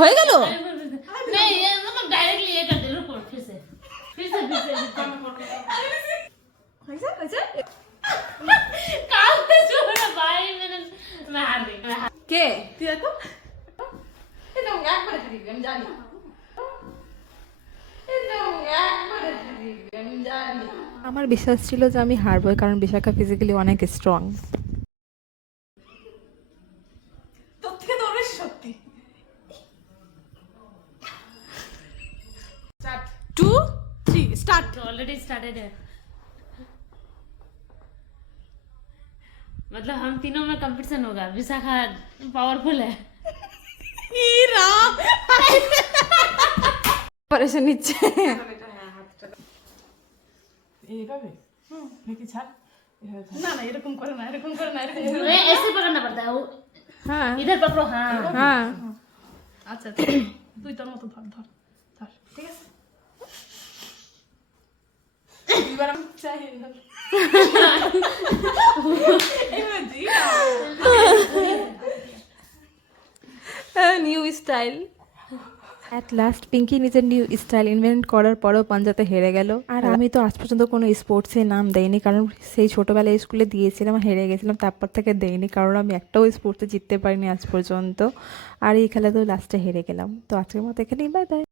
হয়ে গেল नहीं ये मतलब डायरेक्टली ये कर दे रुको फिर से काम पे छोड़ा भाई मैं हार गई কে তুই দেখো এটা একবারে হারিয়ে আমি জানি আমার বিশ্বাস ছিল যে আমি হারবো, কারণ বিশাখা ফিজিক্যালি অনেক স্ট্রং। তোর থেকে তো বেশি সত্যি। 2 3 স্টার্ট। ऑलरेडी स्टार्टेड है मतलब हम तीनों में कंपटीशन होगा विशाखा पावरफुल है প্রিপারেশন নিচ্ছে। এইভাবে নাকি ছাড় না না এরকম করে না এরকম করে না এরকম ऐसे पकड़ना पड़ता है वो হ্যাঁ इधर पकड़ो हाँ হ্যাঁ আচ্ছা তুই তোর মতো ধর ধর ধর ঠিক আছে এবার আমি চাই ধর এবার the new style. At last Pinky নিজের নিউ স্টাইল ইনভেন্ট করার পরেও পাঞ্জাতে হেরে গেল। আর আমি তো আজ পর্যন্ত কোনো স্পোর্টসে নাম দেইনি, কারণ সেই ছোটোবেলায় স্কুলে দিয়েছিলাম, হেরে গেছিলাম, তারপর থেকে দেইনি, কারণ আমি একটাও স্পোর্টসে জিততে পারিনি আজ পর্যন্ত। আর এই খেলা তো লাস্টে হেরে গেলাম। তো আজকের মতো এখানেই বাই বাই।